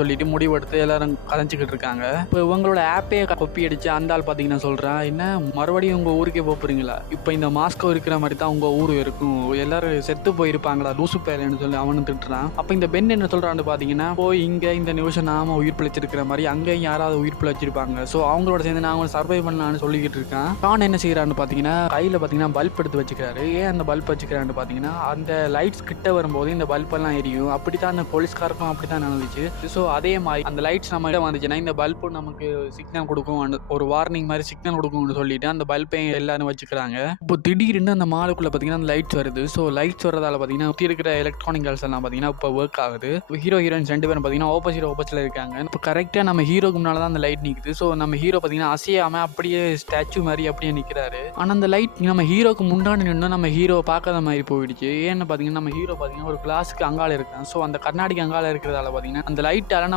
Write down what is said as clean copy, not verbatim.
சொல்லிட்டு முடிவெடுத்து எல்லாரும் கலைஞ்சிக்கிட்டு இருக்காங்க. இப்போ இவங்களோட ஆப்பே கொப்பி அடிச்சு அந்த ஆள் பார்த்தீங்கன்னா சொல்கிறான், என்ன மறுபடியும் உங்கள் ஊருக்கே போகிறீங்களா? இப்போ இந்த மாஸ்கோ இருக்கிற மாதிரி தான் உங்கள் ஊர் இருக்கும், எல்லாரும் செத்து போயிருப்பாங்களா லூசு பேரன்னு சொல்லி அவனு திட்டுறான். அப்போ இந்த பெண் என்ன சொல்கிறான்னு பார்த்தீங்கன்னா, போய் இங்கே இந்த நிமிஷம் நாம உயிர் பிழைச்சிருக்கிற மாதிரி அங்கேயும் யாராவது உயிர் பிழைச்சிருப்பாங்க, ஸோ அவங்களோட சேர்ந்து நாங்கள் சர்வை பண்ணலான்னு சொல்லிக்கிட்டு இருக்கான். டான் என்ன செய்கிறான்னு பார்த்தீங்கன்னா கையில் பார்த்தீங்கன்னா பல்ப் எடுத்து வச்சுக்கிறாரு. ஏன் அந்த பல்ப் வச்சுக்கிறான்னு பார்த்தீங்கன்னா அந்த லைட்ஸ் கிட்ட வரும்போது இந்த பல்பெல்லாம் எரியும். அப்படி தான் அந்த போலீஸ்காருக்கும் அப்படி தான் நடந்துச்சு. ஸோ அதே மாதிரி அந்த லைட்ஸ் நம்ம கிட்ட வந்துச்சுன்னா இந்த பல்பு நமக்கு சிக்னல் கொடுக்கும், ஒரு வார்னிங் மாதிரி சிக்னல் கொடுக்கும்னு சொல்லிட்டு அந்த பல்பை எல்லாரும் வச்சுக்கிறாங்க. இப்போ திடீர்னு அந்த மாலுக்குள்ள பார்த்தீங்கன்னா அந்த லைட்ஸ் வருது. ஸோ லைட்ஸ் வரதால பார்த்தீங்கன்னா சுற்றி இருக்கிற எலக்ட்ரானிக்கல்ஸ் எல்லாம் பார்த்தீங்கன்னா இப்போ ஒர்க் ஆகுது. ஹீரோ ஹீரோயின்ஸ் 2 பேரும் பார்த்தீங்கன்னா ஆப்போசிட்டில் இருக்காங்க. இப்போ கரெக்டாக நம்ம ஹீரோக்கு முன்னால் தான் அந்த லைட் நிற்குது. ஸோ நம்ம ஹீரோ பார்த்தீங்கன்னா அசையாமல் அப்படியே ஸ்டாச்சு மாதிரி அப்படியே நிற்கிறாரு. ஆனால் அந்த லைட் நம்ம ஹீரோக்கு முன்னாடி நின்று நம்ம ஹீரோவை பார்க்காத மாதிரி போயிடுச்சு. ஏன்னு பார்த்தீங்கன்னா நம்ம ஹீரோ பார்த்தீங்கன்னா ஒரு கிளாஸுக்கு அங்கால இருக்கான். ஸோ அந்த கண்ணாடிக்கு அங்கால இருக்கிறதால பார்த்தீங்கன்னா அந்த லைட்டால நம்ம